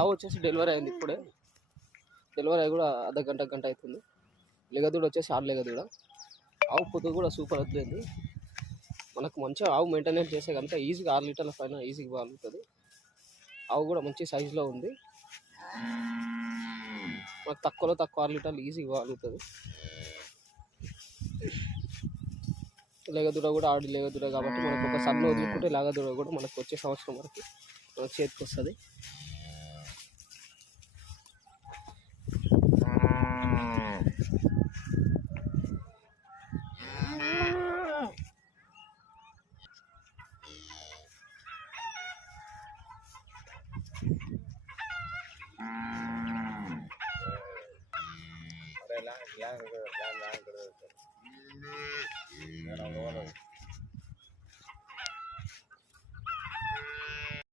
ఆవు వచ్చేసి డెలివరీ అయింది ఇప్పుడే. డెలివరీ అయ్యి కూడా గంట అవుతుంది. లెగదూడ వచ్చేసి ఆరు లెగదూడ. ఆవు పొద్దు కూడా సూపర్ వదిలేదు. మనకు మంచిగా ఆవు మెయింటెనెన్స్ చేస్తే కనుక ఈజీగా 6 లీటర్ల పైన ఈజీగా బాగుంటుంది. ఆవు కూడా మంచి సైజులో ఉంది. మనకు తక్కువలో తక్కువ 6 లీటర్లు ఈజీగా బాగుంటుంది. లేగదూడ కూడా ఆడి లేగదూడ కాబట్టి మనకు ఒక సన్న వదులుకుంటే లేగదూడ కూడా మనకు వచ్చే సంవత్సరం వరకు మనకు చేతికి వస్తుంది.